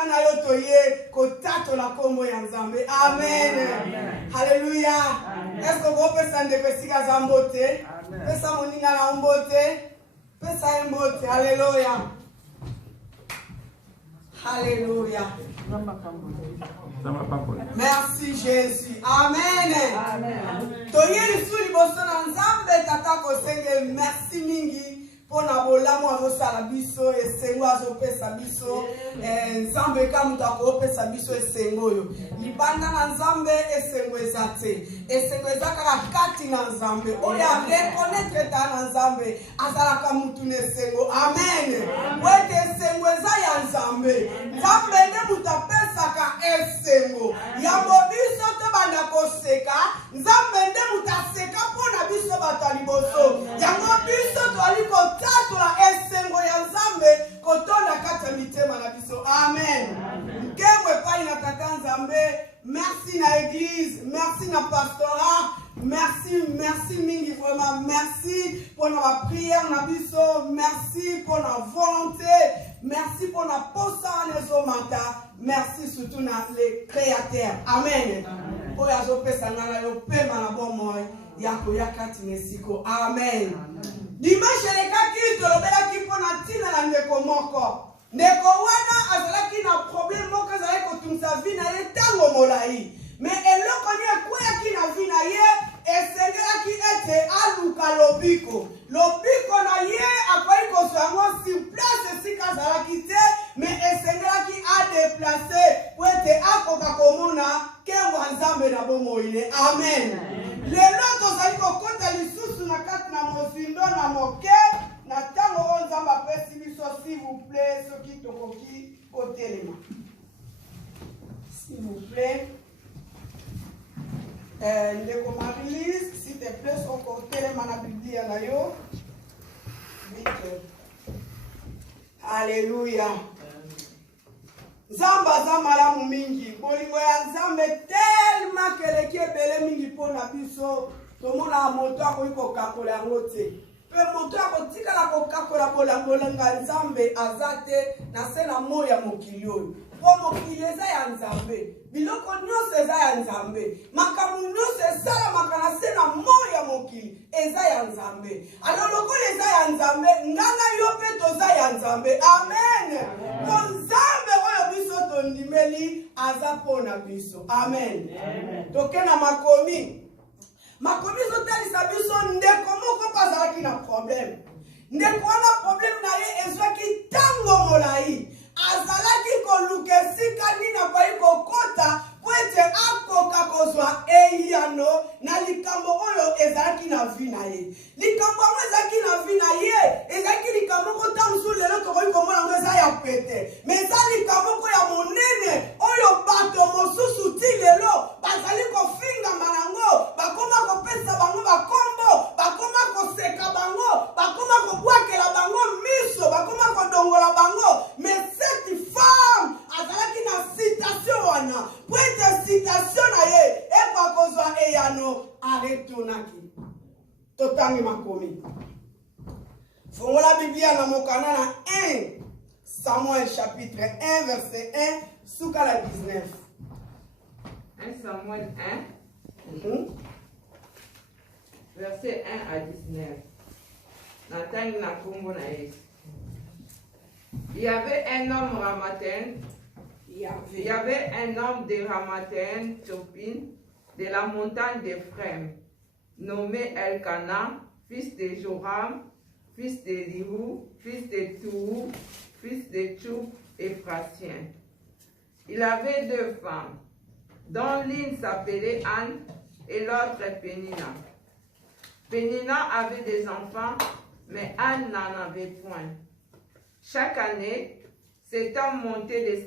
ngana yo toye kotato la kombo ya Nzambe. Amen. Hallelujah. Est-ce que vous pouvez de pesika za mbote? Pesa moninga na mbote. Pesa mbote. Hallelujah. Alléluia. Merci Jésus. Amen. Toyeli suli bosona Nzambe tata kosenge merci mingi. Pona bolamu azosala biso esengo azopesa biso Nzambe kamuta kopesa biso esengo yo libanda na Nzambe esengo ezate esengo ezakaka kati na Nzambe oya reconnaître ta na Nzambe azalaka mutu na esengo. Amen. Wete esengo eza ya Nzambe Nzambe nde mutapesaka esengo yango biso te banda koseka Nzambe nde mutaseka pona biso bato liboso yango biso toaliko tatola esengo ya Nzambe kotonda kata mitema na biso. Amen. Nkemwe pai na tata Nzambe, merci na église, merci na pastorat, merci mingi vraiment, merci pour la prière na biso, merci pour la volonté, merci pour la posa les omata, merci surtout na les créateurs. Amen. Oya zo pesa ngala yo pema na bon moy yako yakati nesiko. Amen. Dimanche lekaki tolobelaki mpona ntina na ndeko moko. Ndeko wana azalaki na problème moko azalaki kotumisa vi na ye ntango molai. Mais eloko ni ekweyaki na vi na ye esengelaki ete aluka lobiko. Lobiko na ye akoki kozwa yango sur place esika azalaki te, mais esengelaki adeplace po ete akoka komona nkembo ya Nzambe na bomoi ne. Amen. Lelo tozali kokota lisusu na kati na mozindo na moke na ntango oyo Nzambe apesi biso, s'il vous plaît, soki tokoki kotelema. S'il vous plaît. Ndeko Marie-Lise, s'il te plaît, soko telema na Biblia na yo. Vite. Alléluia. Nzambe aza malamu mingi. Bolingo ya Nzambe tellement keleki ebele mingi mpona biso. Tomona moto akoki kokakola yango te. Pe moto akotikala kokakola bolangolenga Nzambe aza te na se na moi ya mokili oyo. Po mokili eza ya Nzambe. Biloko nyonso eza ya Nzambe. Makambo nyonso esalamaka na se na moi ya mokili eza ya Nzambe. Alors lokola eza ya Nzambe, nganga yo mpe toza ya Nzambe. Amen. Po Nzambe oyo biso tondimeli aza mpona biso. Amen. Toke na makomi. Makomi zotalisa biso ndeko moko azalaki na problème. Ndeko wana problème na ye ezwaki ntango molai. Azalaki koluka esika nini akoki kokota po ete akoka kozwa eyano na likambo oyo ezalaki na vi na ye. Likambo yango ezalaki na vi na ye ezalaki likambo moko ntango mosusu lelo tokoki komona yango eza ya pete. Mais eza likambo moko ya monene oyo bato mosusu ti lelo bazali kofingama nango, bakoma kopesa bango bakombo, bakoma koseka bango, bakoma kobwakela bango miso, bakoma kodongola bango. Mais cette femme azalaki na citation wana po ete citation na ye ekwa kozwa eyano aretonaki. Totangi makomi. Fongola Biblia na mokana na 1 Samuel chapitre 1 verset 1 suka la 19. 1 Samuel 1 verset 1 à 19. Natangi na kombo na Yesu. Il y avait un homme Ramathaïm. Il y avait un homme de Ramathaïm, Topin, de la montagne d'Ephraim, nommé Elkana, fils de Joram, fils de Lihu, fils de Tou, fils de Tchoup, Ephratien. Il avait 2 femmes, dont l'une s'appelait Anne et l'autre Pénina. Pénina avait des enfants, mais Anne n'en avait point. Chaque année, cet homme montait de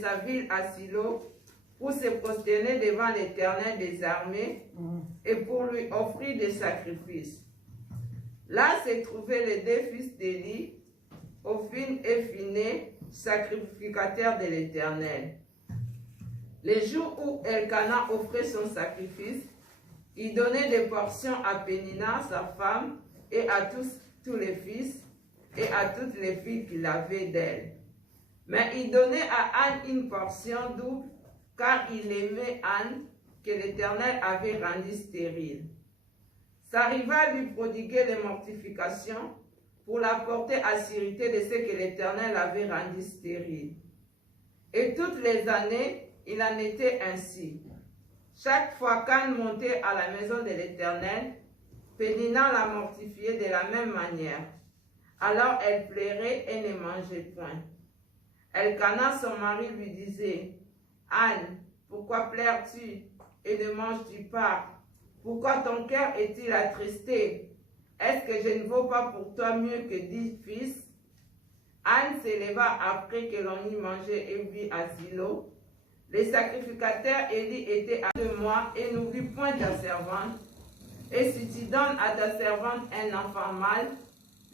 sa ville à Silo pour se prosterner devant l'Éternel des armées et pour lui offrir des sacrifices. Là se trouvaient les 2 fils d'Élie, Ophni et Phinehas, sacrificateurs de l'Éternel. Les jours où Elkana offrait son sacrifice, il donnait des portions à Pénina, sa femme, et à tous les fils, et à toutes les filles qu'il avait d'elle. Mais il donnait à Anne une portion double, car il aimait Anne, que l'Éternel avait rendue stérile. Sa rivale lui prodiguait les mortifications pour la porter à sûreté de ce que l'Éternel avait rendu stérile. Et toutes les années, il en était ainsi. Chaque fois qu'Anne montait à la maison de l'Éternel, Pénina la mortifiait de la même manière. Alors elle pleurait et ne mangeait point. Elkana, son mari, lui disait, « Anne, pourquoi pleures-tu et ne manges-tu pas? Pourquoi ton cœur est-il attristé? Est-ce que je ne vaux pas pour toi mieux que 10 fils? » Anne s'éleva après que l'on y mangeait et vit à Silo. Les sacrificateurs Élie étaient à 2 mois et n'oublie point ta servante. Et si tu donnes à ta servante un enfant mâle,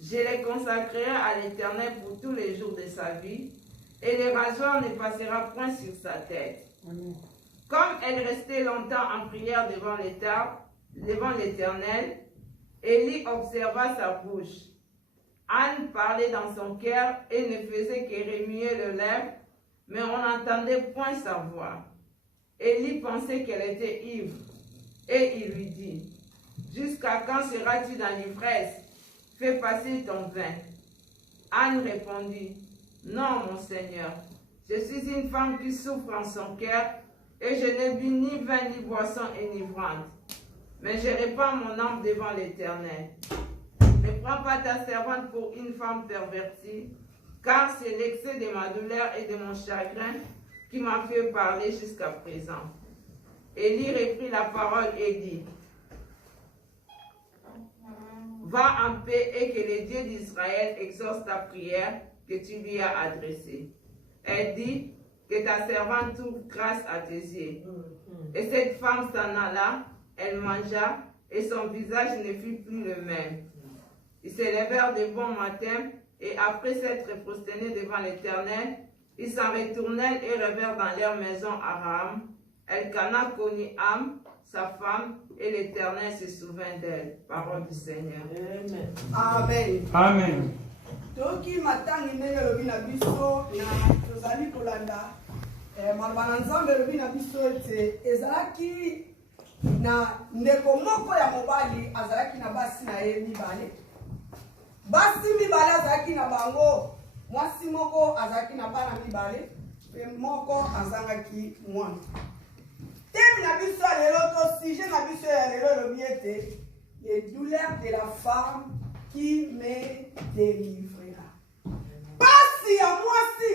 je les consacrerai à l'Éternel pour tous les jours de sa vie, et le rasoir ne passera point sur sa tête. Comme elle restait longtemps en prière devant l'Éternel, Élie observa sa bouche. Anne parlait dans son cœur et ne faisait que remuer le lèvre, mais on n'entendait point sa voix. Élie pensait qu'elle était ivre, et il lui dit, « Jusqu'à quand seras-tu dans l'ivresse? Fais passer ton vin. » Anne répondit, « Non, mon Seigneur, je suis une femme qui souffre en son cœur, et je n'ai bu ni vin ni boisson enivrante. Mais je répands mon âme devant l'Éternel. Ne prends pas ta servante pour une femme pervertie, car c'est l'excès de ma douleur et de mon chagrin qui m'a fait parler jusqu'à présent. » Élie reprit la parole et dit, « Va en paix et que le Dieu d'Israël exauce ta prière que tu lui as adressée. » Elle dit, « Que ta servante trouve grâce à tes yeux. » Et cette femme s'en alla, elle mangea, et son visage ne fut plus le même. Ils se levèrent de bon matin, et après s'être prosternés devant l'Éternel, ils s'en retournèrent et revinrent dans leur maison à Ram. Elkana connut Am, sa femme, et l'Éternel se souvint d'elle. Parole du Seigneur. Amen. Amen. Toki matangi ndenge lobi na biso na tozali kolanda maloba na Nzambe lobi na biso ete ezalaki na ndeko moko ya mobali azalaki na basi na ye mibale. Basi mibale azalaki na bango, mwasi moko azalaki na bana mibale, pe moko azangaki mwana. Thème na biso ya lelo to sujet na biso ya lelo lobi ete les douleurs de la femme qui me délivrera. Basi ya mwasi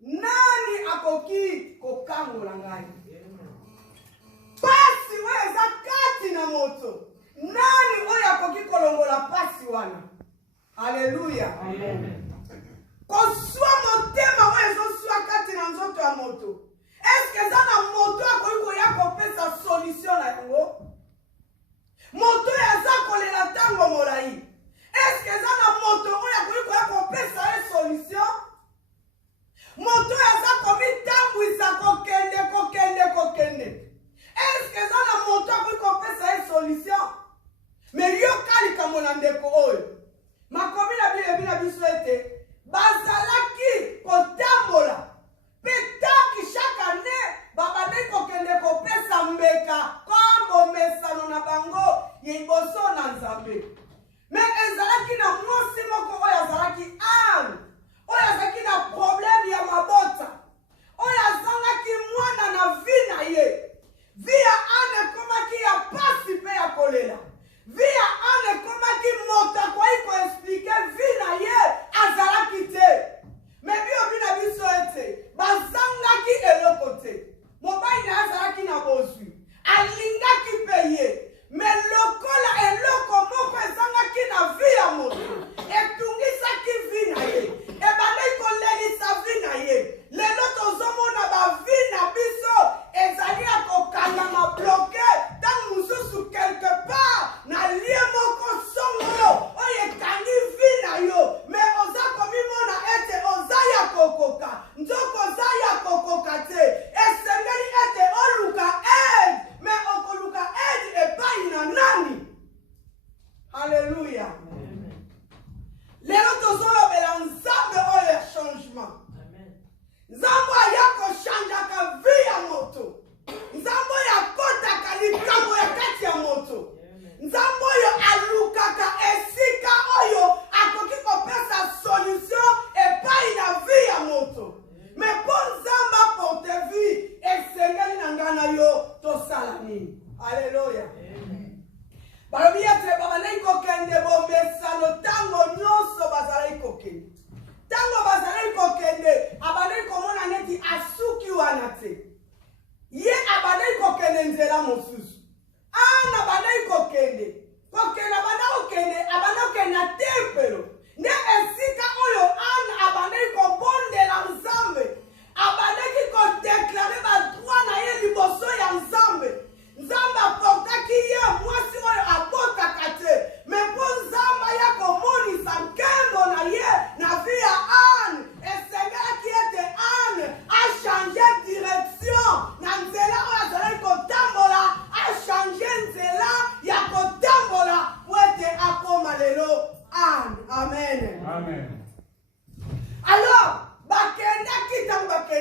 nani akoki kokangola ngai? Pasi oyo eza kati na moto nani oyo akoki kolongola pasi wana? Alléluia. Amen. Kosua motema oyo ezosua kati na nzoto ya moto. Est-ce que eza na moto akoki koya kopesa solution na yango? Moto oyo aza kolela ntango molai. Est-ce que eza na moto oyo akoki koya kopesa ye solution? Moto oyo aza komitambwisa kokende. Est-ce que eza na moto akoki kopesa ye solution? Mais yoka likambo na ndeko oyo. Makomi na biso ete bazalaki kotambola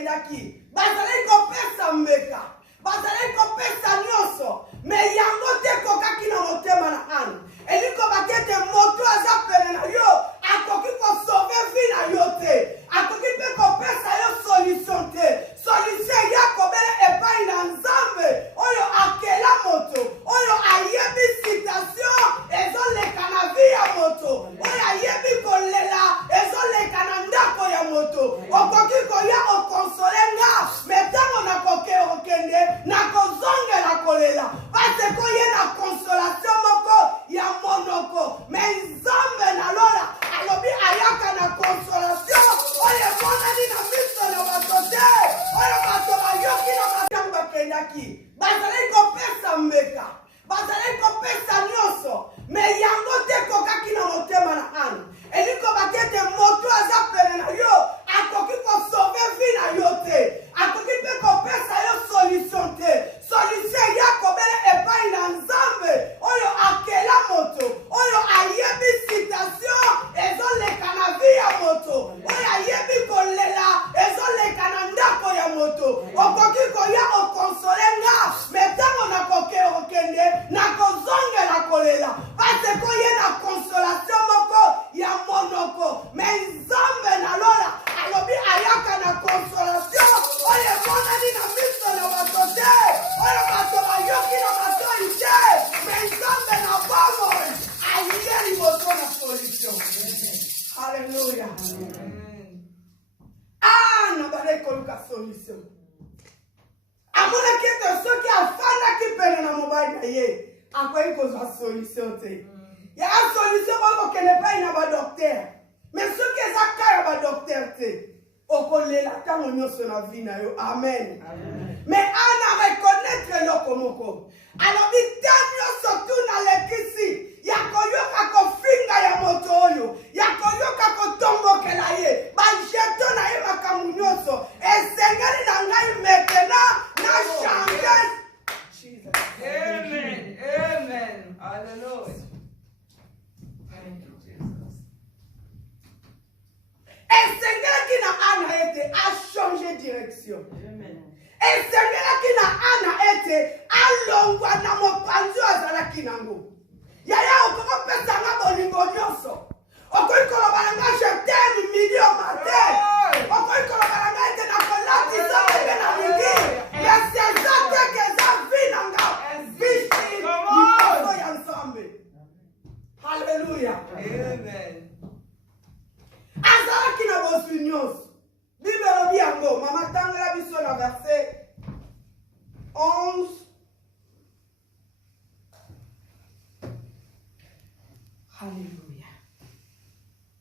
bakendaki bazali kopesa mbeka bazali kopesa nyonso me yango te kokaki na motema na Anne eliko bakete moto aza pene na yo akoki kosauve vi na yo te akoki mpe kopesa yo solution te solution ya kobele epai na Nzambe oyo akela moto oyo ayebi citation ezoleka na vi ya moto oyo ayebi kolela ezoleka na ndako ya moto okoki koya okonsole nga me ntango nakoke okende nakozongela kolela pase koye na consolation moko ya monoko me Nzambe na lola alobi ayaka na consolation oyo emonani na miso na bato te oyo bato bayoki na batango bakendaki bazali kopesa mbeka bazali kopesa nyonso me yango te kokaki na motema na Anne eliko bakete moto aza pene na yo akoki kosauve vi na yo te akoki mpe kopesa yo solution te solution ya kobele epai na Nzambe oyo akela moto oyo ayebi citation ezoleka na vi ya moto oyo ayebi kolela ezoleka na ndako ya moto okoki koya okonsole nga me ntango nakoke okende nakozongela kolela pase koye na consolation moko ya monoko me Nzambe na lola alobi ayaka na consolation oyo emonani na miso na bato te oyo bato bayoki na matoi te me Nzambe na bomoi aye liboso na solution. Haleluya. Ana bale koluka solution amonaki ete soki afandaki pene na mobali na ye akoki kozwa solution te ya solution okokende epai na badoktere me soki eza ka ya badoktere te okolela ntango nyonso na vi na yo. Amen. Me ana reconnaître eloko moko alobi te nyonso tu nalekisi ya koyoka kofinga ya moto oyo ya koyoka kotombokela ye bajeto na ye makambo nyonso esengeli na ngai metena na change. Amen. Amen. Hallelujah. Esengelaki na Anna ete a changer direction. Esengelaki na Anna ete alongwa na mopanzi azalaki nango. Yaya okopesa nga bolingo nyonso. Okoki koloba na nga je t'aime million matin. Okoki koloba na nga ete nakolatisa bebe na mingi. Merci eza teke eza vi na nga. Bishi mikoso ya Nzambe. Hallelujah. Amen. Azalaki na bozwi nyonso. Bible elobi yango mama tangela biso na verset 11. Alléluia.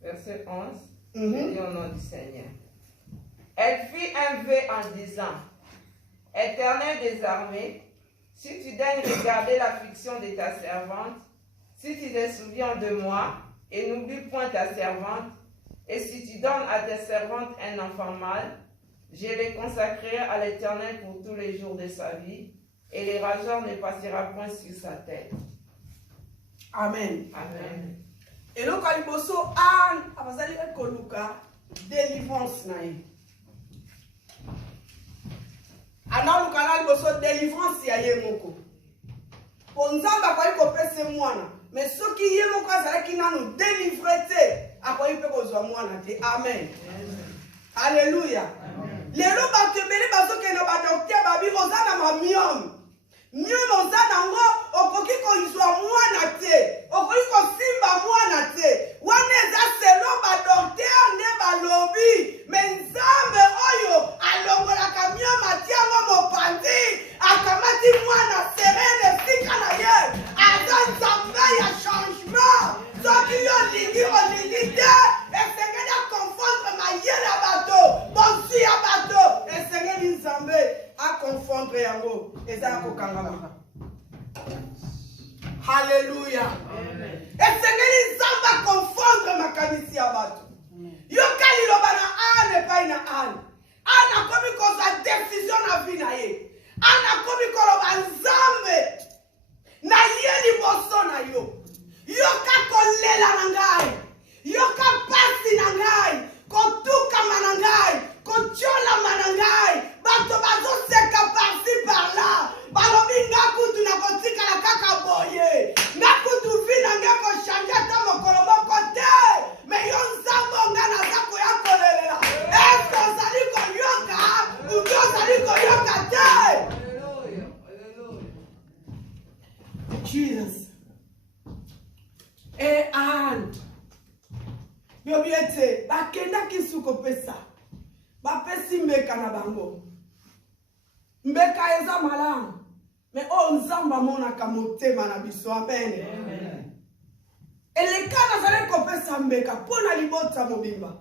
Verset 11. Dit au nom du Seigneur. Elle fit un vœu en disant: Éternel des armées, si tu daignes regarder l'affliction de ta servante, si tu te souviens de moi et n'oublie point ta servante, et si tu donnes à ta servante un enfant mâle, je le consacrerai à l'Éternel pour tous les jours de sa vie, et les rageurs ne passera point sur sa tête. Amen. Amen. Eloko liboso Anne abazali koluka délivrance na ye. Ana luka na liboso délivrance ya ye moko. Po Nzambe akoki kopesa mwana, mais soki ye moko azalaki nanu délivre te akoki mpe kozwa mwana te. Amen. Alléluia. Lelo bato ebele bazokende na badokter babi oza na mamiome. Miome oza nango okoki kozwa mwana te. Okoki kosimba mwana te. Wana eza selo badokter nde balobi. Me Nzambe oyo alongolaka miome atia yango mopanzi. Akamati mwana serene sika na ye. Aza Nzambe ya changement. Soki yo olingi te. Esengeli akonfondre mayele ya bato. Bonsi ya bato. Esengeli Nzambe akonfondre yango. Eza ya kokangama. Hallelujah. Esengeli Nzambe akonfondre makanisi ya bato. Yoka liloba na Anne epai na Anne. Anne akomi kozwa décision na vi na ye. Anne akomi koloba Nzambe na ye liboso na yo. Yoka kolela na ngai. Yoka pasi na ngai. Kotukama na ngai. Kotiolama na ngai. alobi ete bakendaki suko pesa bapesi mbeka na bango mbeka eza malamu me o nzamba monaka motema na biso amen eleka nazali kopesa mbeka mpona libota mobimba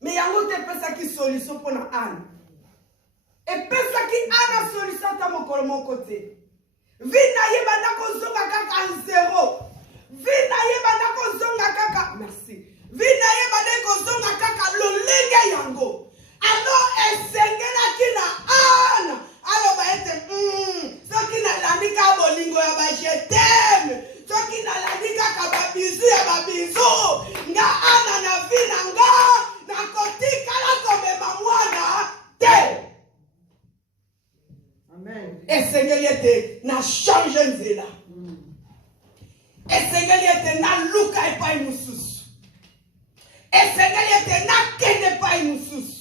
me yango te epesaki solution mpona ana epesaki ana solution ata mokolo moko te vi na ye banda kozonga kaka zero vi na ye banda kozonga kaka merci vi na ye banda kozonga kaka lolenge yango ano esengelaki na ana aloba ete soki nalandi ka bolingo ya bajeteme soki nalandi kaka babizu ya babizu nga ana na vi na nga nakotikala komema mwana te esengeli ete na change nzela esengeli ete na luka epai mosusu esengeli ete nakende epai mosusu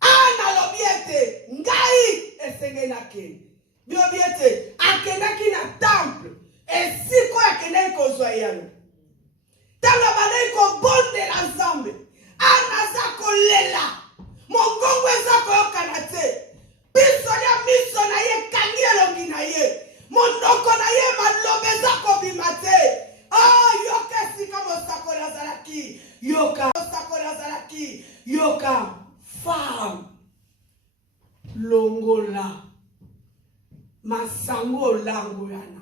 ana lobi ete ngai esengeli nakende bilobi ete akendaki na temple esiko akendaki kozwa yano ntango bandaki kobondela nzambe ana aza kolela mongongo eza koyokana te biso ya miso na ye kangi elongi na ye monoko na ye maloba eza kobima te yoka esika mosakoli azalaki yoka mosakoli azalaki yoka femme longola masango olango yana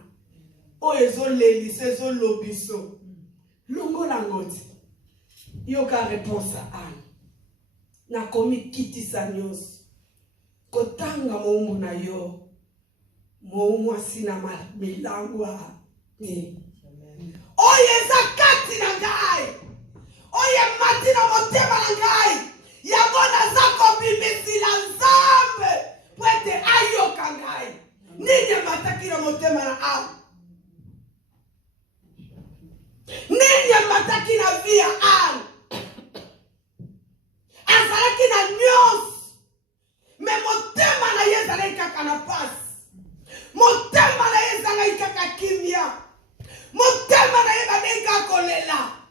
oyo ezolelisa ezolobiso longola ngoti yoka réponse ana nakomi kitisa nyonso kotanga moumu na yo moumu asina milangwa te oyo eza kati na ngai oyo mati na motema na ngai yango naza kobimisila nzambe po ete ayoka ngai nini emataki na motema na awa nini emataki na vi ya ana azalaki na nyonso me motema na ye ezalaki kaka na pasi motema na ye ezalaki kaka kimia motema na ye bandeki kaka kolela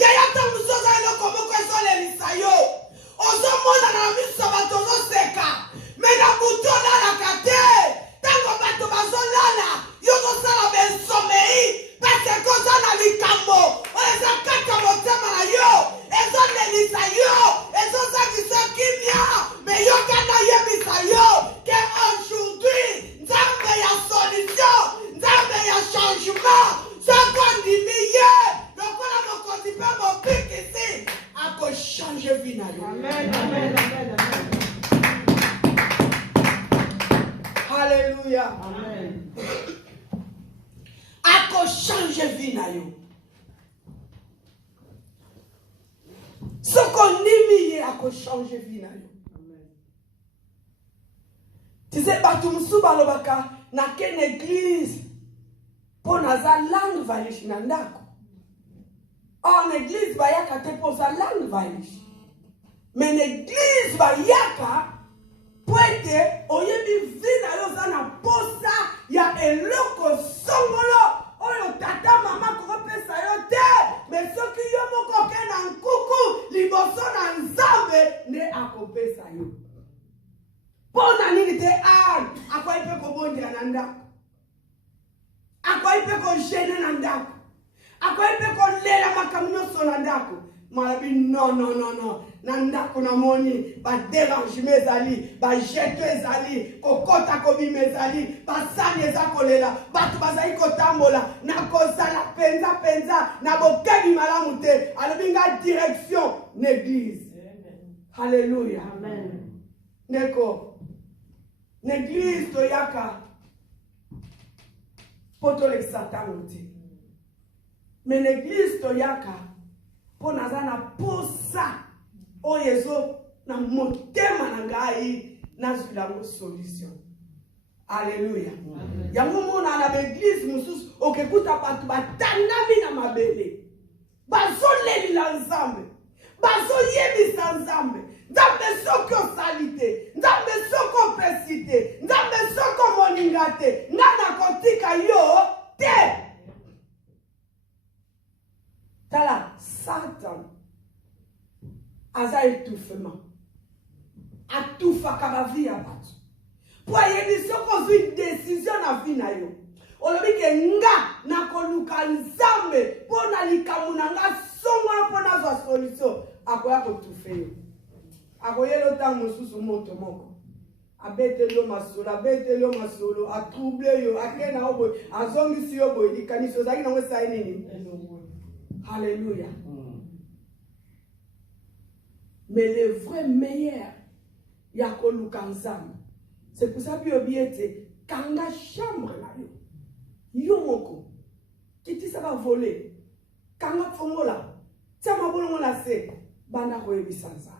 yaya ta mosu oza eloko moko ezolelisa yo ozomonana na miso bato ozoseka me na butu olalaka te ntango bato bazolala yo ozosala bensomei pese koza na likambo oyo eza kaka motema na yo ezolelisa yo ezozakisa kimia me yoka nayebisa yo ke aujourd'hui nzambe ya solution nzambe ya changement soko ndimi ye lokola mokonzi mpe mobikisi akochange vi na yo halleluya akochange vi na yo soko ndimi ye akochange vi na yo tize bato mosusu balobaka nakende église mpo naza langue valish na ndako na église bayaka te mpo za langue valish me na église bayaka po ete oyebi vi na yo oza na posa ya eloko songolo oyo tata mama kokopesa yo te me soki yo moko oke na nkuku liboso na nzambe nde akopesa yo mpona nini te akwai mpe kobondela na ndako akwai mpe kogene na ndako akwai mpe kolela makambo nyonso na ndako malabi non na ndako namoni baderangement ezali bajeto ezali kokota kobima ezali basani eza kolela bato bazali kotambola nakozala penza na bokebi malamu te alobi nga direction na église halleluya ndeko na église toyaka po tolekisa ntango te me na église toyaka mpo naza na posa oyo ezo na motema na ngai nazwila yango solution alleluya yango mona na baeglise mosusu okekuta bato batangami na mabele bazolelila nzambe bazoyebisa nzambe nzambe soki osali te nzambe soki opesi te nzambe soki omoninga te nga nakotika yo te tala satan vie ya bato. Po yebi soko zwi décision na vie na yo. Olobi ke nga na koluka nzambe po na likamu na nga songo po na zwa solution. Akoya kotufe yo. Akoyelo tango mosusu moto moko. Abetelo masolo, a trouble yo, akena obo, azongisi yo boy, ikaniso zaki na ngesa nini. Alléluia. Mais le vrai meilleur yako lukanzam. C'est pour ça que biete kanga chambre la yo. Yo moko. Kiti ça va voler. Kanga fongola. Tiama bolongo la se bana ko ebisanza.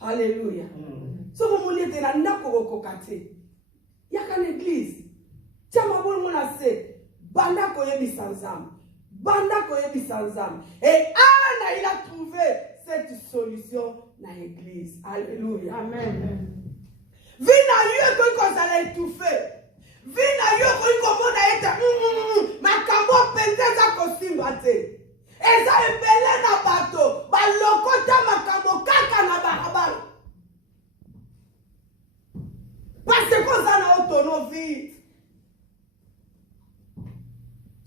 Alléluia. So mon était na ndako kokate. Yaka l'église. Tiama bolongo la se banda ko ebisanza. Banda ko ebisanza. Et Anna il a trouvé cette solution dans l'église. Alléluia. Amen. Vina yo ko kozala étouffé. Vina yo ko komona ete makambo pendeza ko simbate. Eza ebele na bato balokota makambo kaka na barabara. Parce que ça na otono vite.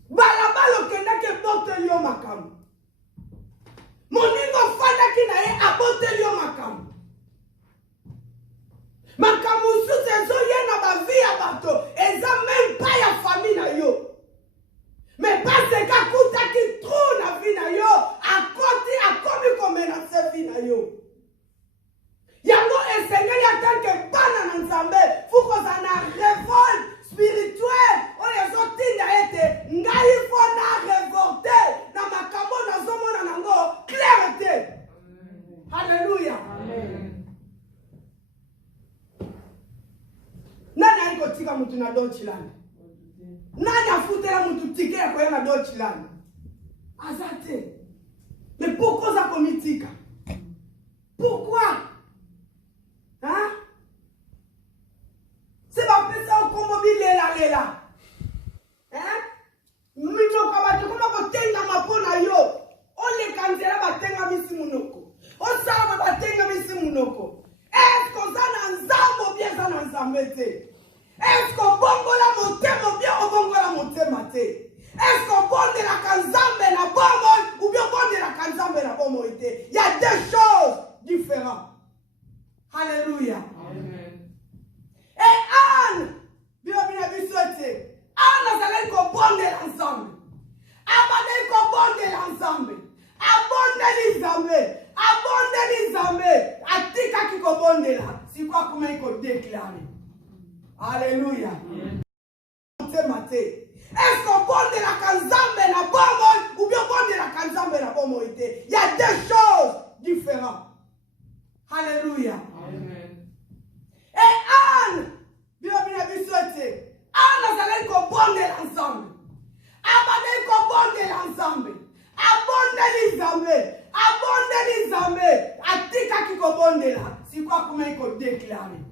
Balabalo kendake bote yo makambo. Moningo fanda ki na ye abote yo makambo. Makambo susu ezo ye na ba vie ya bato. Eza même pas ya famille na yo. Mais parce que kuta ki trop na vie na yo, akomi komenase vie na yo. Yango esengeli ya tanke bana na nzambe, fuko za na révolte spirituelle. Oyo ezotinda ete, ngai fo na révolté, na makambo na zomona nango, clarté. Alléluia. Amen. Nani aliko tika mutu na Deutschland? Nani afutela mutu tike ya kwenda Deutschland? Azate. Mais pourquoi ça komitika? Pourquoi? Hein? C'est pas plus ça comme lela. Hein? Mito kabatu kama kotenga mapona yo. Ole kanzera batenga misimunoko. Osaba batenga misimunoko. Est-ce qu'on a nzambo bien ça na nzambete? Est-ce qu'on bongola motema bien ou bongola motema te? Est-ce qu'on bonde la kanzambe na bomo ou bien bonde la kanzambe na bomo ite? Il y a deux choses différentes. Alléluia. Amen. Et Anne, bien bisouete. Anne a salé ko bonde l'ensemble. Abane ko bonde l'ensemble. Abonde l'ensemble. Atika ki ko bonde la. Si quoi comment ko déclarer. Alléluia. Est-ce qu'on bonde la kanzambe na bomo ou bien bonde la kanzambe na bomo ite? Il y a deux choses différentes. Alléluia. Amen. Et Anne, bien bisouete. Anne a salé ko bonde l'ensemble. Abane ko bonde l'ensemble. Abonde l'ensemble. Atika ki ko bonde la. Si quoi comment ko déclarer.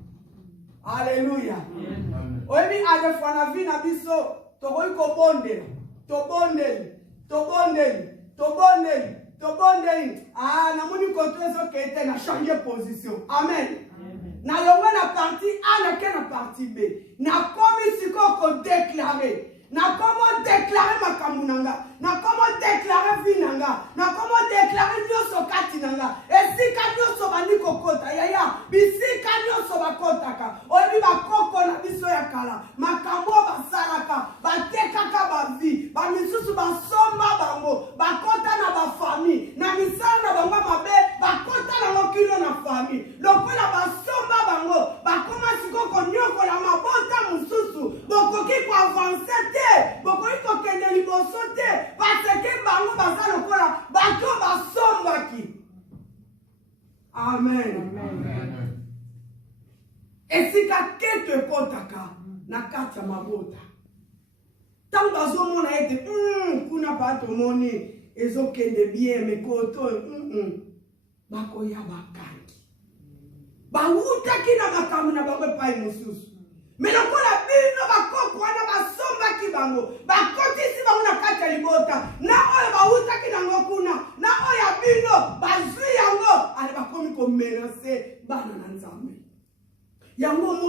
Alléluia. Oyebi adefa na vie na biso tokoki kobondela. Tobondeli. Ah, namoni koto ezokete na changer position. Amen. Na yongo na partie A na ke na partie B. Na komi siko ko déclarer. Na comment déclarer makambo nanga. Na comment déclarer vie nanga. Na comment déclarer nyoso kati nanga. Esika nyoso bandi kokota. Yaya, bisika nyoso bakotaka. Oyebi bakoko na biso ya kala. Makambo basalaka. Batekaka ba vie. Ba misusu basomba bango. Bakota na ba famille. Na misala na bango mabe. Bakota na mokilo na famille. Lokola basomba bango. Bakoma siko konyoko la mabota mususu. Bokoki ko avancer te. Bokoki ko kende liboso te. Parce que bango baza lokola bato basombaki. Amen. Amen. Esika kete potaka na kati ya mabota. Tango bazomona ete kuna pato moni ezokende bien mekoto bakoya bakangi. Bawutaki na makambo na bango pai mosusu. Mais lokola bino bakoko wana basombaki bango bakotisi bango na kati ya libota na oyo bawutaki nango kuna na oyo bino bazwi yango ale bakomi komenase bana na nzambe.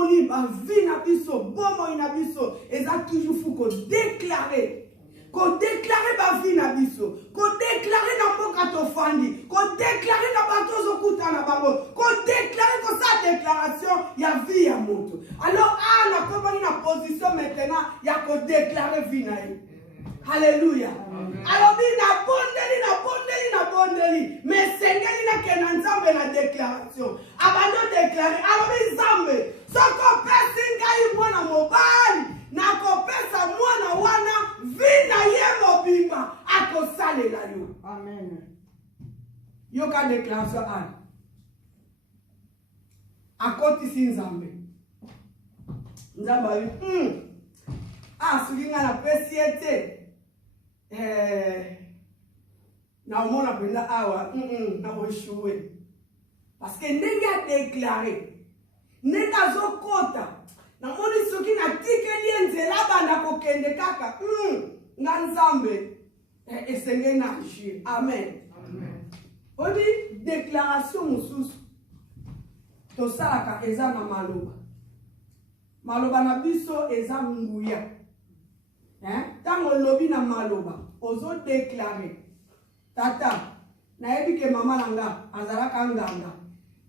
tomoni ba vie na biso bomo ina biso eza toujours faut ko déclarer ba vie na biso ko déclarer na mboka tofandi ko déclarer na bato zokuta na bango ko déclarer ko sa déclaration ya vie ya moto. Alors na komoni na position maintenant ya ko déclarer vie na ye. Alléluia. Alors na bondeli mais sengeli na kena nzambe na déclaration abando déclarer alors nzambe soko pesi ngai mwana mobali na kopesa mwana wana vina ye mobimba akosalela yo. Amen. Yo ka déclaration akotisi nzambe sulinga na pesi ete na omona penda awa na boshoué parce que ndenge a déclaré ndenge azokota na moni soki na tikeli nzela banda kokende kaka nga nzambe esenge na agir. Amen. Odi déclaration mosusu tosalaka eza na maloba na biso eza nguya. Tango lobi na maloba ozo déclarer tata nayebi ke mama nanga azalaka nganga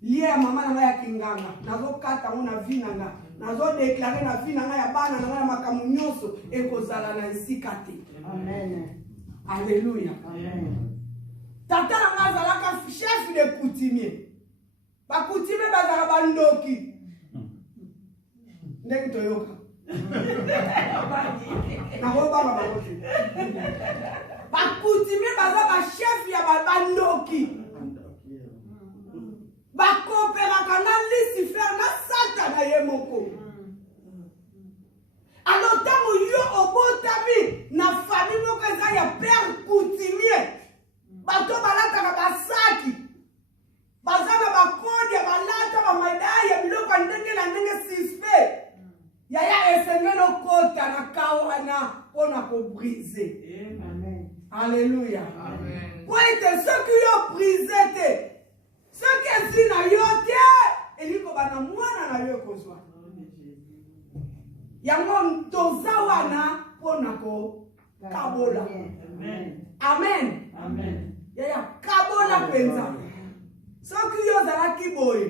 lié ya mama nanga ya kinganga nazo kata na vie nanga nazo déclarer na vie nanga ya bana nanga ya makamu nyonso ekozala na esika te. Amen. Alléluia. Amen. Tata nanga azalaka chef de coutumier ba coutumier bazala bandoki ndenge toyoka bakoutumier baza ba chef ya bandoki bakoperaka na Lucifer na Satan na ye moko. Alors ntango yo obotami na famille moko eza ya père coutumier bato balataka basaki baza na bakode ya balata bamedai ya biloko ya ndenge na ndenge suspect yaya esengelo kota na kawana pona ko briser. Amen. Alléluia. Amen. Pour être ce qui yo briser te ce qui est na yo te eliko bana mwana na yo kozwa yango tozawana pona ko kabola. Amen. Amen. Amen. Yaya kabola penza ce qui yo zalaki boye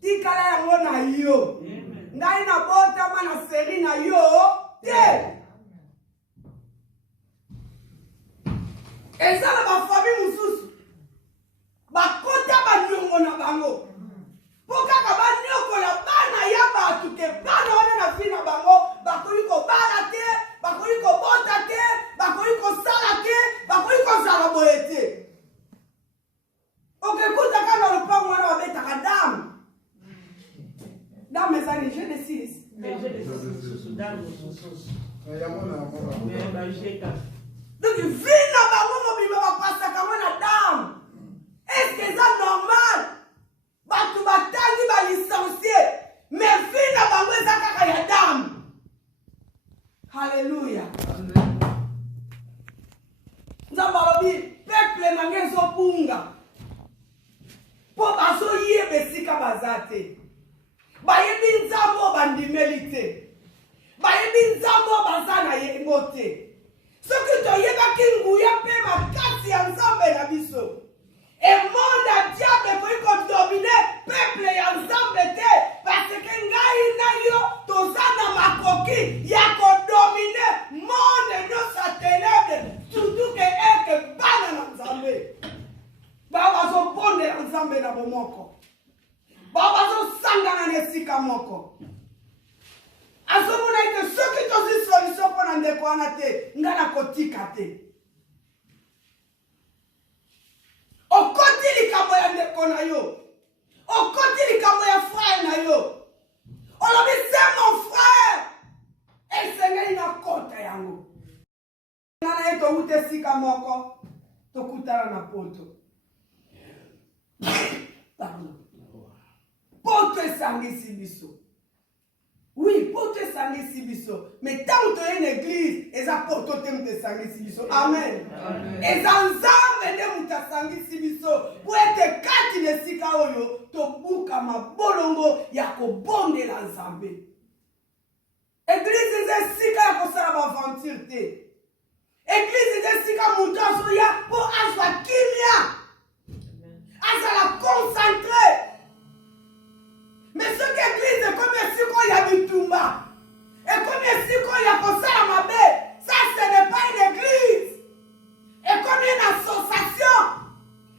tikala yango na yo. Ngai na botama na seri na yo te. Eza na bafamille mosusu bakota banyongo na bango po kaka banyokola bana ya bato ke bana wana na vi na bango bakoki kobala te bakoki kobota te bakoki kosala te bakoki kozala boye te. Okekutaka na lopango wana babetaka damu. Dans mes années, je décide. Donc, vie na bango mobima bapasaka mwana damu. Est-ce que c'est normal? Batu batangi ba licencié. Mais vie na bango eza kaka ya damu. Alléluia. Nzambe alobi peuple nange ezopunga. Po bazoyeba esika baza te. Bayebi nzambo bandimeli te. Bayebi nzambo baza na yengo te. Soki toyebaki nguya mpe makasi ya nzambe na biso. Et monde ya diable ekoki kodomine peuple ya nzambe te. Parce que ngai na yo toza na makoki ya kodomine monde nyonso ya ténèbre. Surtout ke eke bana na nzambe. Bazopondela nzambe na bomoko. Bazosangana na esika moko. Azomona ete soki tozi solution mpona ndeko wana te nga na kotika te. Okoti likambo ya ndeko na yo. Okoti likambo ya frère na yo. Olobi c'est mon frère. Esengeli na kota yango. Ngana ye toute esika moko tokutana na poto. Pardon. Poto esangisi biso. Oui, pour te sangisi biso. Mais tant que tu es une église, et ça pour te sangisi biso. Amen. Et ça ensemble de muta sangisi biso. Pour être kati de sika oyo, to buka mabolongo ya ko bonde la nzambe. Église est sika ya ko sala ba aventure te. Église est sika muta so ya po aswa kimia. Asa la concentrer. Mais ce qu'église est comme si il y a du tumba. Et comme si il y a comme ça à ma baie. Ça, ce n'est pas une église. Et comme une association.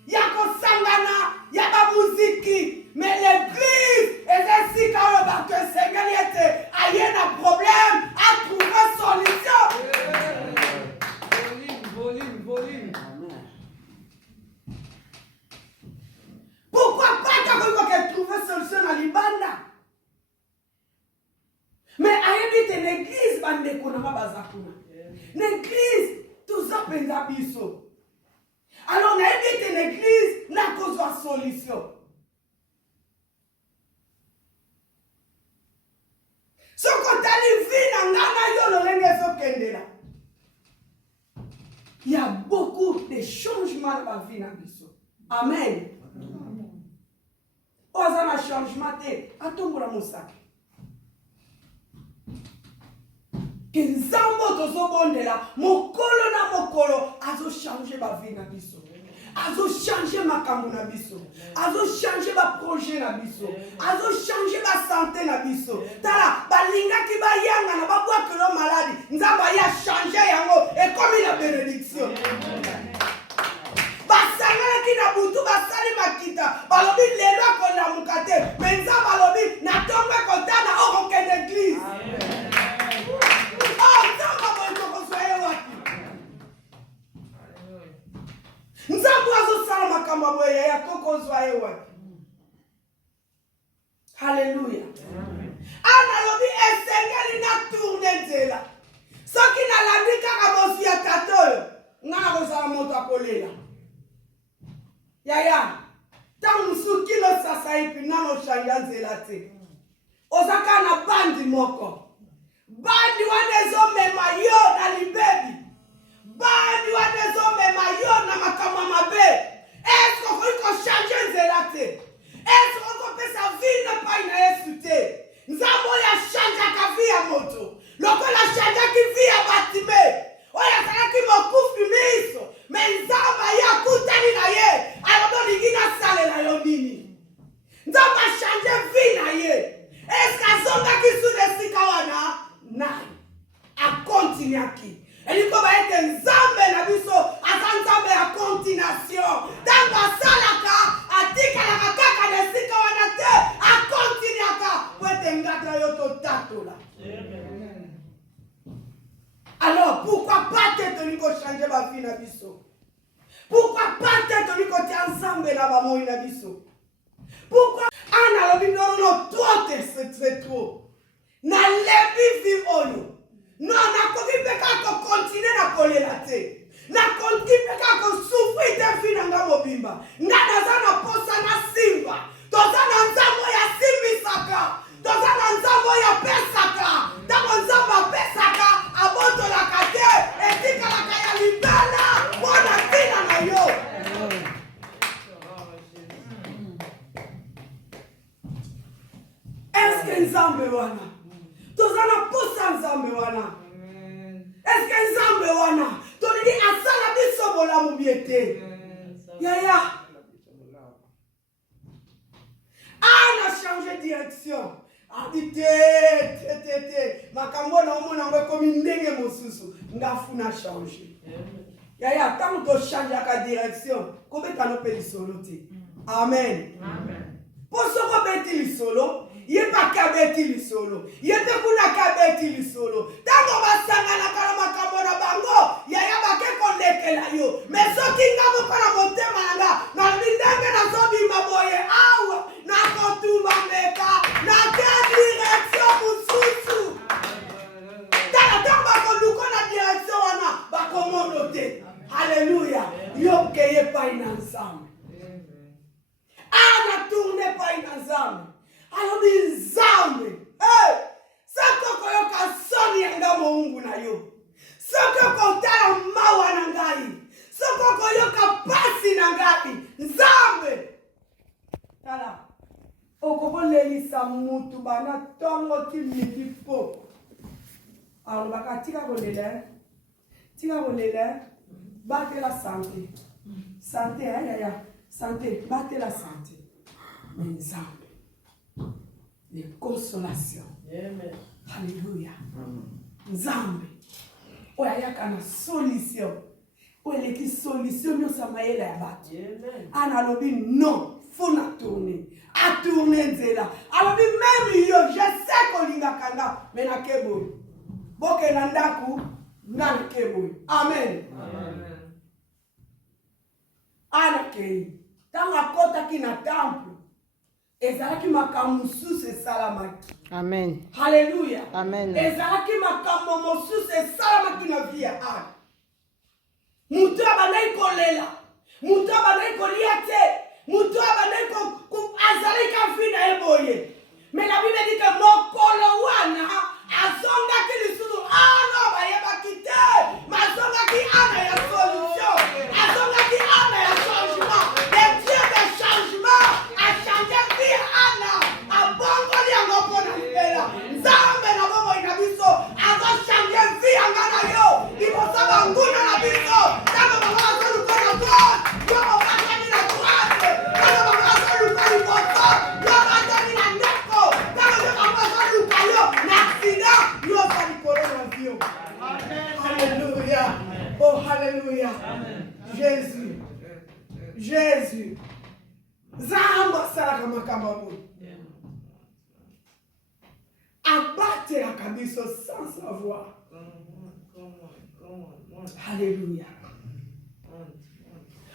Il y a comme sangana, il y a la musique. Mais l'église est ainsi quand le Seigneur était. Il y a un problème à trouver solution. Volume. Pourquoi pas quand trouver solution à l'Ibanda? Mais ayebi une église bande konama bazakuna. L'église tout ça penza biso. Alors ayebi une église na cause de solution. Ce qu'on t'a dit vie na ngana yo lolenge so kendela. Il y a beaucoup de changements dans la vie na biso. Amen. Ozana changement te atombola mosaka. Kenzambo tozobondela mokolo na mokolo azo changer ba vie na biso. Azo changer makambo na biso. Azo changer ba projet na biso. Azo changer ba santé na biso. Tala balinga ki ba yanga na ba bwa kelo maladi. Nzamba ya changer yango et comme la bénédiction. Basangana ki na butu basali makita. Balobi lelo ko na mukate. Menza balobi na tombe kontana oko ke l'église. Nzambu azosala makambo moye ya tokozwa ye wapi. Hallelujah. Ana lobi esengeli na tourne nzela. Soki nalandi kaka bosi ya tatoyo, ngana kozala moto akolela. Yaya, tangu musu kilo sasa ipi nano shanja nzela te. Ozaka na bandi moko. Bandi wanezo mema yo na libebi. Bandi wanezo mema yo na makama mabe. Est-ce qu'on peut changer nzela te? Est-ce qu'on peut sa vie ne pas ina Yesu te? Nzambo ya chanja ka vie ya moto. Lokola chanja ki vie ya batime. Oya sana ki mokufi miso. Mais nzamba ya kutani na ye. Alobo ligina sale na yo nini. Nzamba chanje vie na ye. Est-ce qu'azonga ki sude sika wana? Na. A continue ki. Et il faut être nzambe na biso. Ata nzambe ya continuation. Tango asalaka. Atika la kakaka na sika wana te. A continue ka. Pwete ngata yo to tatola. Alors, pourquoi pas te tenu ko changer ma vie na biso? Pourquoi pas te tenu ko ti ensemble na ba moi na biso? Pourquoi ana lobi non toi c'est trop. Na lebi vi oyo. Non, na koki peka ko continuer na kolela te. Na koki peka ko souffrir te fi na nga mobimba. Nga naza na posa na simba. Toza na nzambo ya simbisaka. Toza na nzambo ya pesaka. Tango nzambo pesaka abotolaka te. Etikalaka ya libala. Mwana tina na yo. Est-ce que nzambe wana? Toza na posa nzambe wana. Est-ce que nzambe wana? Tolidi asala biso bolamu biete. Yaya. Ana changer direction. Habite. Makambo na omona ngwe komi ndenge mosusu. Ngafuna changer. Yaya, tant to changer ka direction, kobeta no pe lisolo te. Amen. Amen. Poso ko beti lisolo. Ye pa kabeti lisolo. Ye te kuna kabeti lisolo. Tango basangana kala makambo na bango. Yaya bake kolekela yo. Mais soki ngamo para motema nanga. Na ndenge na zobi maboye. Awa. Na kotumba meka. Na te direction mususu. Tala tango bakonduko na direction wana. Bakomono te. Alléluia. Yo keye pa ina ensemble. Ana tourne pa ina ensemble. Alors, nzambe, mutu bana tongo ti midi po. Alors baka tika bolele, battez la santé. Santé, santé, battez la santé. Nzambe. Les consolations. Alléluia. Nzambe. Oya yaka na solution. Oya leki solution yo samaela ya batu. Analobi non, faut na tourner. A tourner nzela. Alobi même yo, je sais kolinga kanda, mais na keboy. Boke na ndaku, na keboy. Amen. Ana kei. Tanga kota ki na temple. Ezalaki makambo mosusu esalamaki. Amen. Hallelujah. Amen. Ezalaki makambo mosusu esalamaki na vie ya Ana. Mutu abandaki kolela, mutu abandaki kolia te, mutu abandaki azalaki vi na ye boye. Mais la Bible dit que mokolo wana azongaki lisusu Ana bayebaki te, mazongaki Ana ya solution, azongaki Ana ya changement. Le Dieu de changement a changé vie Ana, abongoli yango mpona libela. Nzambe na bongo ina biso azochange vie yanga na yo, liboso banguna na biso. Tango bango azoluka na droite, yo obandaki na droite. Tango bango azoluka liboso, yo obandaki na ndeko. Tango bango azoluka yo na accident, yo oza likolo na vie. Alléluia. Oh, alléluia. Jésus. Jésus. Nzambe asalaka makambo moyi. Abatelaka biso sans savoir. Alléluia.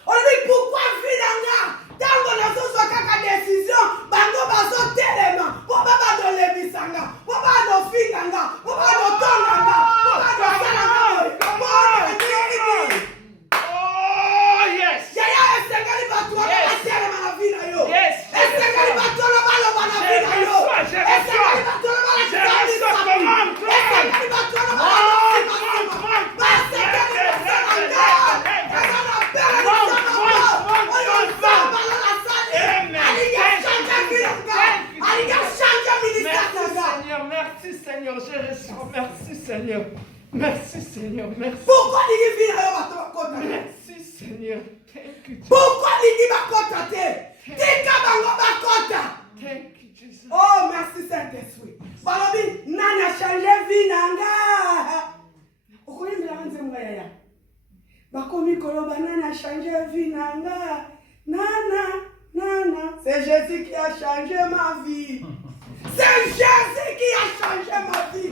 On dit pourquoi Vinanga, tango nazozwa kaka décision, bango bazotelema, po baba dolebisanga, po baba dofinganga, po baba dotonganga, po baba dosalanga. Oh, yes. Yaya esengeli bato batelema na vi na yo. Yes. Esengeli bato baloba na vi na yo. Esengeli bato esengeli bato Merci Seigneur, je ressens. Merci Seigneur. Merci Seigneur, merci. Pourquoi dit Merci Seigneur. Thank you, Jesus. Pourquoi dit bakota te? Tika bango bakota. Thank you, Jesus. Oh, merci Saint-Esprit. Balobi, nani a changé vie nanga. Okoye mbela nzemba yaya. Bakomi koloba nani a changé vie nanga. Nana. C'est Jésus qui a changé ma vie. C'est Jésus qui a changé ma vie.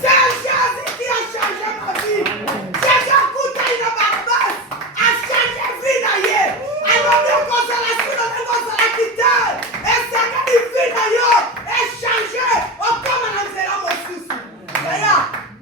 C'est Jésus qui a changé ma vie. Jésus a coupé une barbasse. A changé vie na ye. Alors, bien consolation, bien consolation. Et c'est que die vie na yo. Et changé. Au comme on a fait la mosusu. Yaya,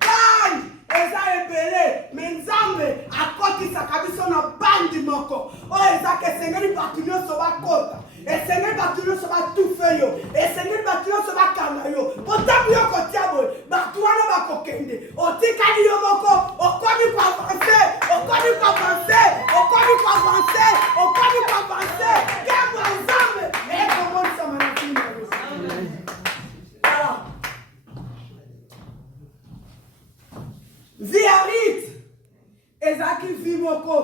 bang. Eza ebele. Mais Nzambe a koti sa kabiso na bandi moko. Oh, eza ke sengeli batunyo so bakota. Esengeli bato nyonso batufe yo, esengeli bato nyonso bakanga yo. Potabu yo kotia boye, bato wana bakokende. Otikali yo moko, okomi kuavanse, okomi kuavanse, okomi kuavanse, okomi kuavanse. Kembo Nzambe, ekomonisa manafini na yo. Voilà. Viarit, ezaki vi moko,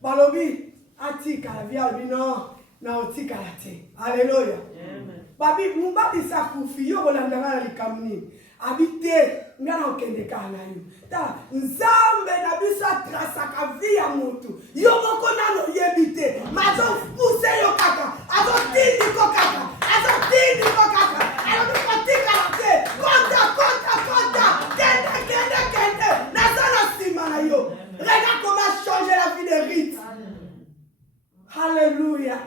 balobi, atika la via alobi non. Na otika la te. Alléluia. Amen. Babi mumbabi sa kufi yo bolandanga na likamni. Habite ngana okende kana yo. Ta Nzambe na biso trasaka vi ya mutu. Yo moko nano yebite. Mazo pousse yo kaka. Azo tindi ko kaka. Azo tindi ko kaka. Alo bi otika la te. Konta. Kende. Nazana sima na yo. Regarde comment changer la vie de Rite. Alléluia.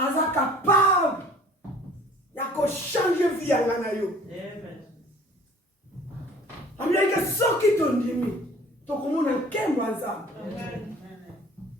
Aza capable ya ko changer vie ya ngana yo. Amen. Amileke soki tondimi to komona nkembo Nzambe. Amen.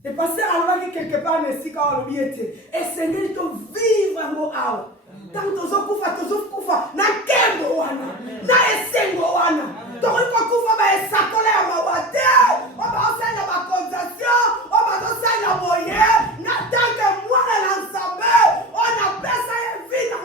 Et passer alors quelque part nesika alobi ete esengeli to vivre ngo awa. Tant tozokufa na nkembo wana na esengo wana. Tokoki kufa ba esakole ya mawate. Oba osanya ba condamnation, oba osanya boye na tanke mwana na Nzambe. On a pesa ye vie na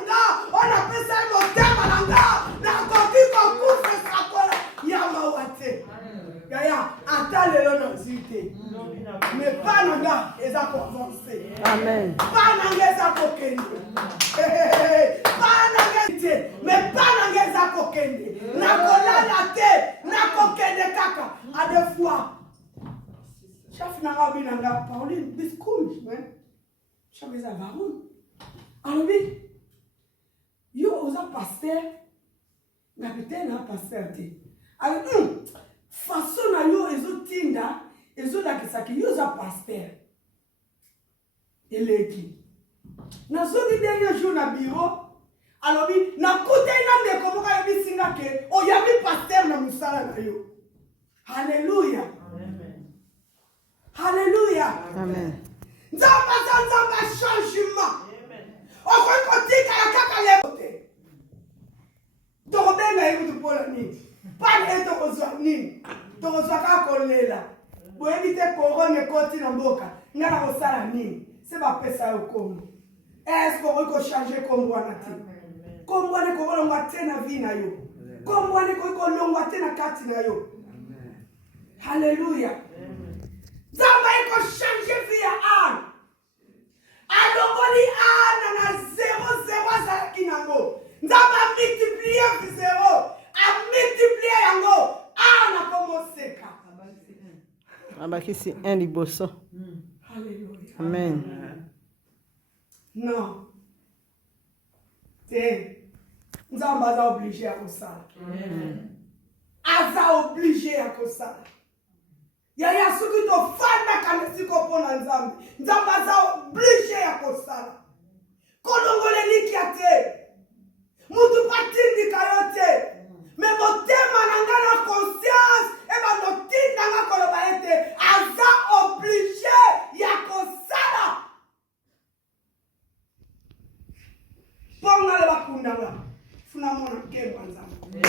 kokende. Mais pas nangeza kokende. Nakolala te, nakokende kaka. À deux fois. Chef nanga binanga Pauline biscool, hein. Chef za varun. Alors oui. Yo oza pasteur. Na peut-être na pasteur te. Alors façon na yo ezotinda, ezolakisa ki yo za pasteur. Eleki. Na zongi dernier jour na bureau. Alors oui, na kote na ndeko moka yebi singa ke o yabi pasteur na musala na yo. Hallelujah. Amen. Hallelujah. Amen. Nzamba changement. Amen. Okoi kotika la kaka lekote. Tokobenga yebi tupola nini. Pane tokozwa nini. Tokozwa kaka kolela. Boyebi te korone koti na mboka. Ngana kosala nini. Se ba pesa yo kombo. Est-ce qu'on peut changer comme on a dit? Comme on est qu'on va tenir vie na yo. Comme on est qu'on va tenir kati na yo. Alléluia. Zamba iko changer vie à Anne. Alongoli Anne na 0 za kinango. Zamba multiplier 0. A multiplier yango. Anne a commencé ka. Abakisi un liboso. Alléluia. Amen. Non. Nzamba aza obligé à kosala. Aza obligé à kosala. Yaya soki tofanda kana siko pona nzambe. Nzamba aza obligé à kosala. Kolongole likia te. Mutu patindika yo te. Me motema nanga na conscience. Eba motinda nga koloba ete. Aza obligé ya kosala. Ponga le bakundanga. Funa mona kemba nzambe.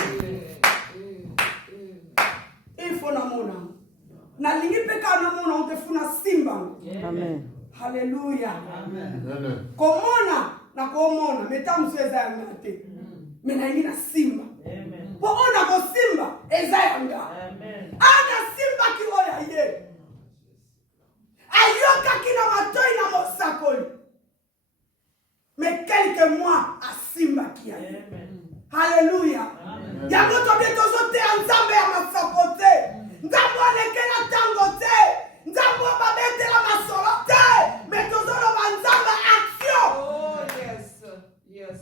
Ifo na mona. Na lingi peka na mona ute funa simba. Amen. Hallelujah. Amen. Komona na komona metamu eza ya ngate. Mena ingi na simba. Amen. Po ona ko simba eza ya nga. Amen. Ana simba ki oya ye. Ayoka kina matoi na mosakoli. Mais quelques mois à simba ki ya ye. Alléluia. Yango tobe tozote nzambe ya masapote. Nzambo alekela tango te. Nzambo babete la masolo te. Mais tozolo banzamba action. Oh, yes. Yes.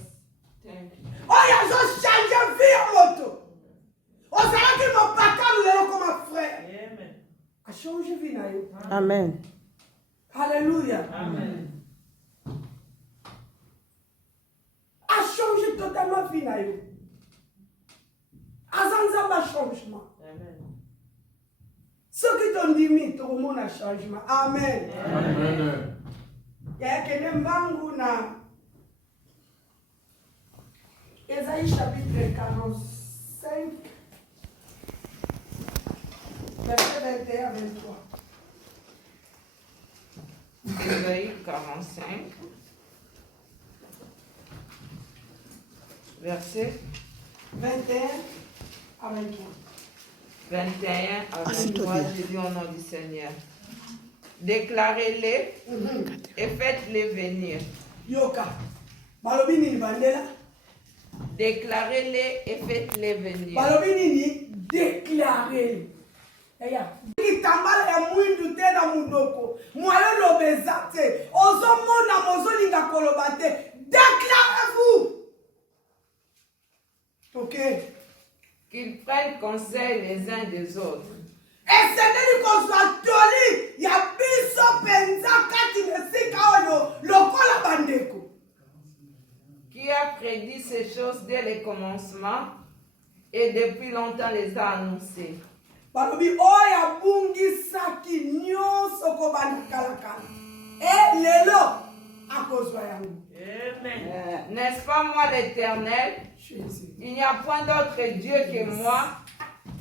Thank you. Oya zo change vie moto. Ozalaki mopakalo lelo comme frère. Amen. A change vie na yo. Amen. Alléluia. Amen. A changé totalement vie na yo. Azanzamba changement. Amen. Ce qui t'ont dit, tu remontes un changement. Amen. Amen. Il y a quelqu'un qui na Ésaïe chapitre 45, verset 21 à 23. Ésaïe 45, verset 21 à 23. 21 à 23, je dis au nom du Seigneur. Déclarez-les et faites-les venir. Yoka. Balobi nini bandela? Déclarez-les et faites-les venir. Balobi nini? Déclarez. Eya. Kitambala ya mwindu te na mundoko. Mwayo lobeza te. Ozomona mozolinga koloba te. Déclarez-vous. Ok. Qu'ils prennent conseil les uns des autres. Esengeli kozwa toli ya biso penza kati mesika oyo lokola bandeko. Qui a prédit ces choses dès les commencements et depuis longtemps les a annoncées. Balobi oya bungisaki nyonso ko bandakalakala. Lelo akozwa yango. Amen. N'est-ce pas moi l'Éternel? Jésus. Il n'y a point d'autre Dieu que moi.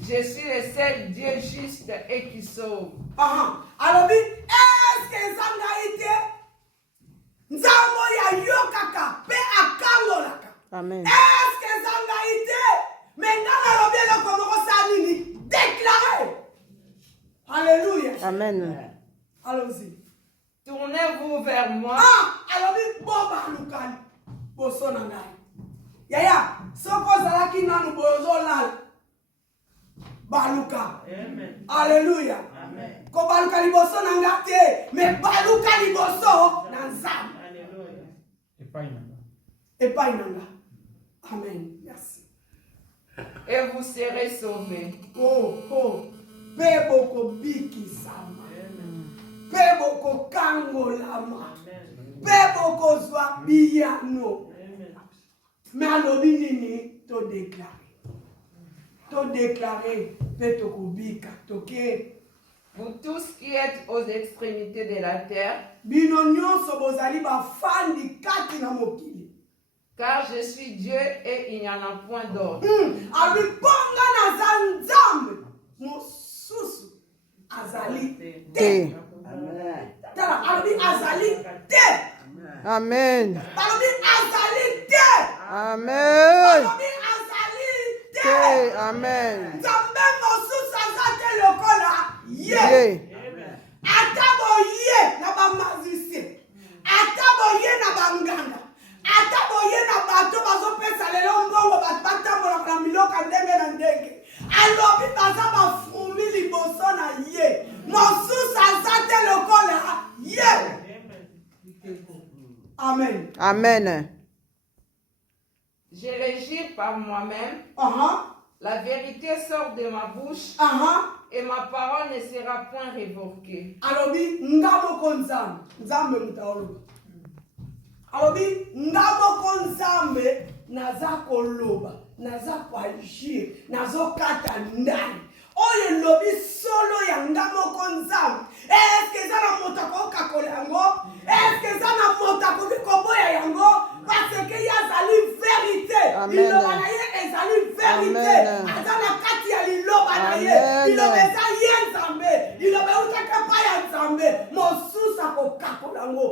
Je suis le seul Dieu juste et qui sauve. Alobi, est-ce que nzanga ite? Nzambo ya yokaka pe akangolaka. Amen. Est-ce que nzanga ite? Maintenant alobi eloko moko sa nini? Déclaré. Alléluia. Amen. Allons-y. Tournez-vous vers moi. Alobi bobaluka liboso na ngai. Yaya, soko ozalaki nanu bozolala baluka. Alléluia. Ko baluka liboso na ngai te, mais baluka liboso na Nzambe. Epai na ngai. Amen. Merci. Et vous serez sauvés. Pe boko bikisama. Pe boko kangolama. Pe boko zwa biyano. Mais alobi nini to déclarer. To déclarer pe to kubika toke. Vous tous qui êtes aux extrémités de la terre, Bino nyonso bozali bafandi kati na mokili. car je suis Dieu et il n'y en a point d'autre. Abiponga na za Nzambe mosusu azali te. Tala alobi azali te. Amen. Alobi azali te. Amen. Alobi azali te. Amen. Nzambe mosusu azate lokola ye. Yeah. Atabo ye na ba magicien. Atabo ye na banganga. Atabo ye na bato bazopesa lelo mbongo batambola na miloka ndenge na ndenge. Alobi baza bafumi liboso na ye. Mosusu azate lokola ye. Amen. Amen. Je le jure par moi-même, la vérité sort de ma bouche et ma parole ne sera point révoquée. Alobi ngaboko Nzambe. Nzambe mutaoloba. Alobi ngaboko Nzambe naza koloba, naza kwagir, nazo kata ndani. Oye lobi solo ya ngaboko Nzambe. Est-ce que ça na motako kakola yango? Est-ce que ça na motako bikoboya yango? Parce que yazali vérité. Liloba na ye ezali vérité. Azana kati ya liloba na ye. Liloba eza ye Nzambe. Liloba utaka pa ya Nzambe. Mosusa ko kakola yango.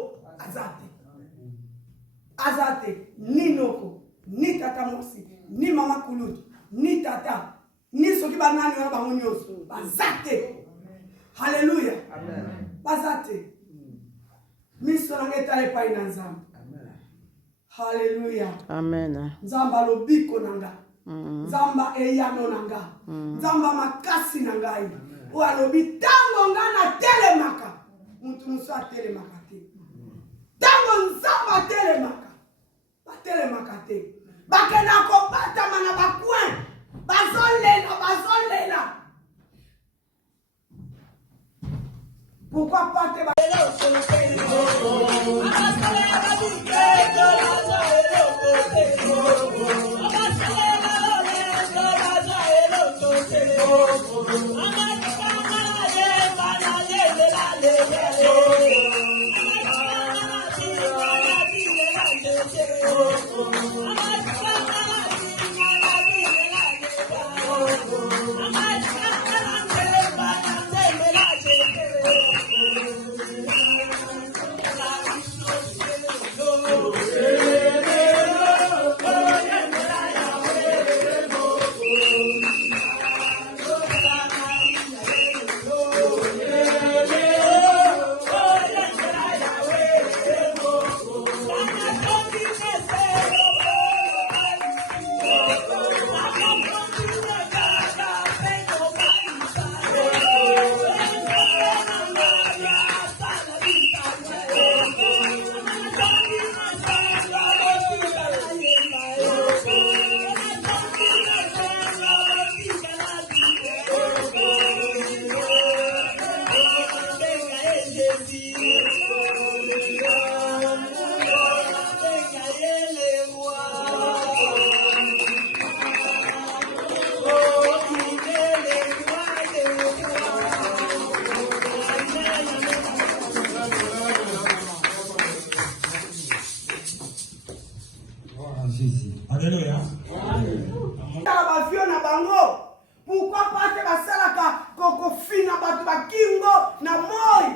Azate, ni noko, ni tata mosi, ni mama kulutu, ni tata, ni soki banani wana bango nyonso. Bazate. Hallelujah. Bazate. Miso na ngeta epai na Nzambe. Hallelujah. Amen. Nzamba lobiko nanga. Nzamba eyano nanga. Nzamba makasi nangai. O alobi tango ngana telemaka. Mutu muso atelemaka te. Tango Nzamba telemaka. Batelemaka te. Bakena ko batama na bakwen. Bazolela. Pourquoi pas te Alléluia. Pourquoi pas que basalaka koko fina batu bakingo na moi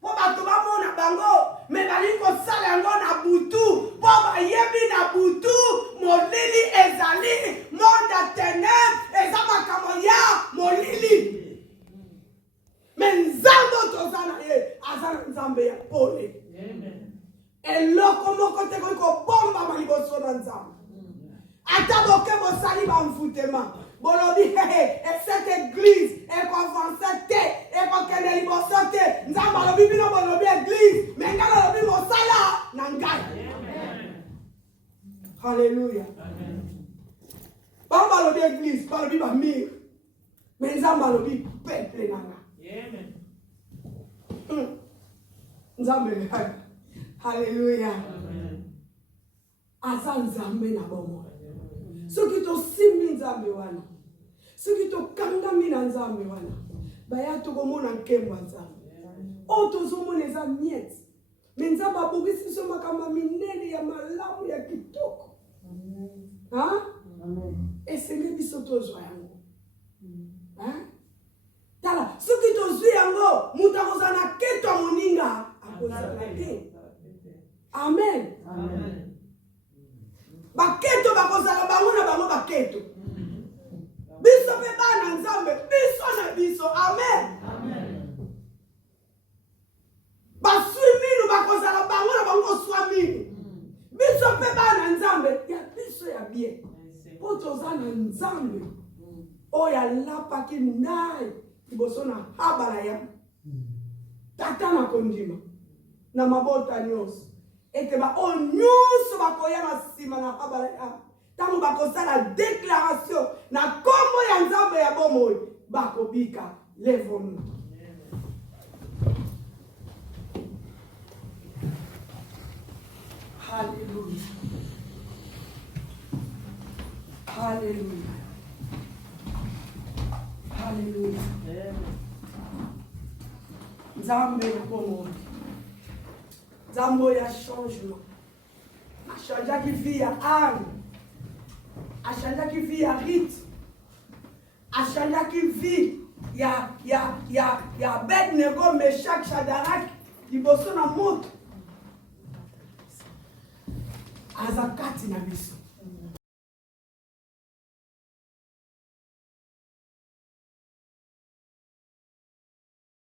po batu bamona bango me baliko sala yango na butu po bayebi na butu molili ezali monde ténèbres eza makambo ya molili me nzambe tozana ye azana nzambe ya pole eloko moko bozali bamvutema bolobi cette église ekovanse te ekokende liboso te nzambe alobi bino bolobi église me ngai nalobi mosala na ngai. Alléluia. Bango balobi église balobi bamire me nzambe alobi peuple na ngai. Nzambe Alléluia. Aza nzambe na bomo. Soki tosimbi nzambe wana. Soki tokangami na nzambe wana. Baya tokomona nkembo nzambe. O tozomona eza miette. Me nzambe abongisi biso makambo minene ya malamu ya kitoko. Esenge biso tozwa yango. Tala, soki tozwi yango, mutu akozala na keto ya moninga, akozala te. Amen. Baketo bakozala bango na bango baketo. Biso pe bana nzambe, biso na biso. Amen. Basui minu bakozala bango na bango swa minu. Biso pe bana nzambe, ya biso ya bien. Po toza na nzambe, oya lapaki nai. Iboso na habala ya tata na kondima na mabota nyonso ete ba o nyonso bakoya na sima na habala ya tango bakosala déclaration na kombo ya nzambe ya bomoi bakobika levons-nous. Alléluia. Alléluia. Alléluia. Nzambe ya bomoi. Nzambe ya changement. Achangeaki vie ya Anne. Achangeaki vie ya Rite. Achangeaki vie ya Abednego, Meshach, Shadrach liboso na moto. Aza kati na biso.